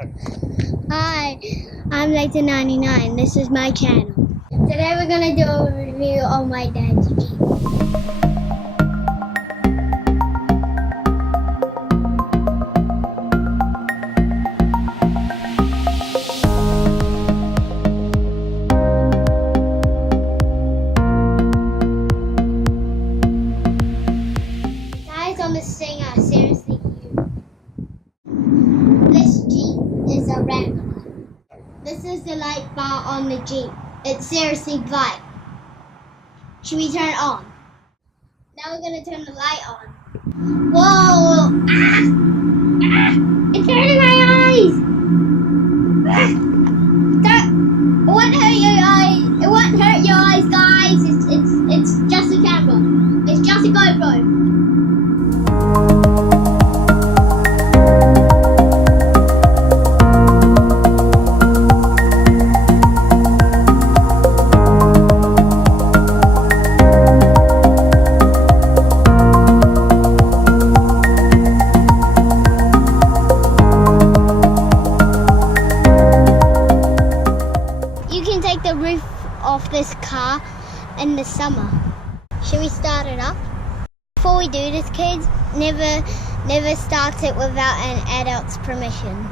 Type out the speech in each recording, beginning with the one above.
Hi, I'm Leyton99. This is my channel. Today we're gonna do a review of my dad's Jeep. Guys, I'm a singer. Seriously, this Jeep is a Wrangler. This is the light bar on the Jeep. It's seriously bright. Should we turn it on? Now we're gonna turn the light on. Whoa! Ah! Ah! It's hurting my eyes! Ah! It won't hurt your eyes. It won't hurt your eyes, guys. It's just a camera. It's just a GoPro. Take the roof off this car in the summer. Should we start it up? Before we do this, kids, never start it without an adult's permission.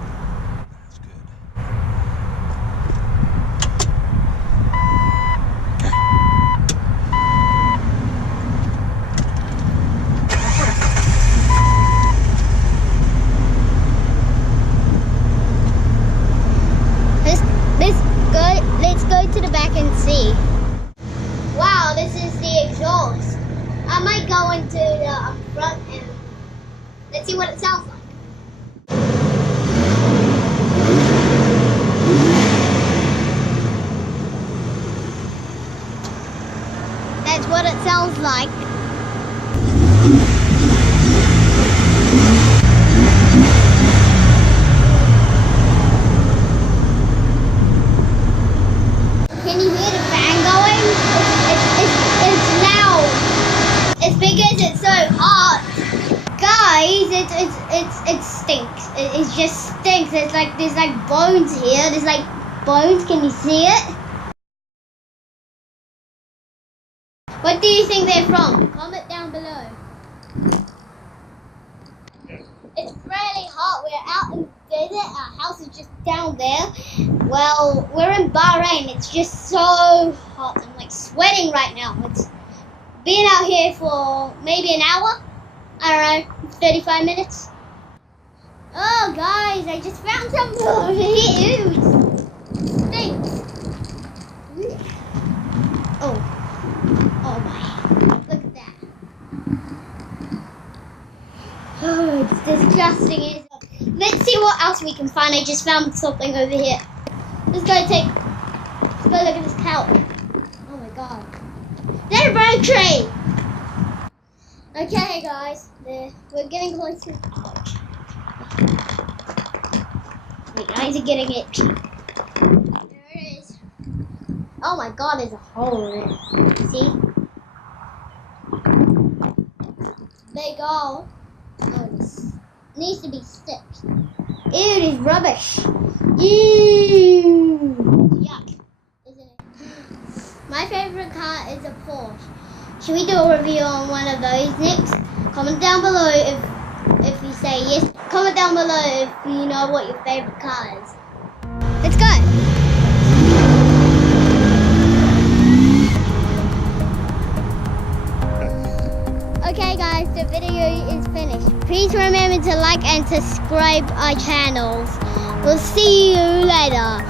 Let's go to the back and see. Wow, this is the exhaust. I might go into the front and let's see what it sounds like. That's what it sounds like. Can you hear the fan going? It's loud. It's because it's so hot. Guys, it stinks. It just stinks. It's like there's like bones here. There's like bones. Can you see it? What do you think they're from? Comment down below. It's really hot. We're out in the desert. Our house is just down there. Well, we're in Bahrain. It's just so hot. I'm like sweating right now. It's been out here for maybe an hour. I don't know, 35 minutes. Oh, guys, I just found something over here. Ew, it stinks. Oh my. Look at that. Oh, it's disgusting. Let's see what else we can find. I just found something over here. Let's go look at this couch. Oh my god. There's a bird tree! Okay guys, we're getting close to the couch. My eyes are getting itchy. There it is. Oh my god, there's a hole in it. See? Big hole. Oh, this needs to be stitched. Ew, this is rubbish. Ew. Yuck, isn't it? My favorite car is a Porsche. Should we do a review on one of those next? Comment down below if you say yes. Comment down below if you know what your favorite car is. Let's go. Okay guys, the video is finished. Please remember to like and subscribe our channels. We'll see you later.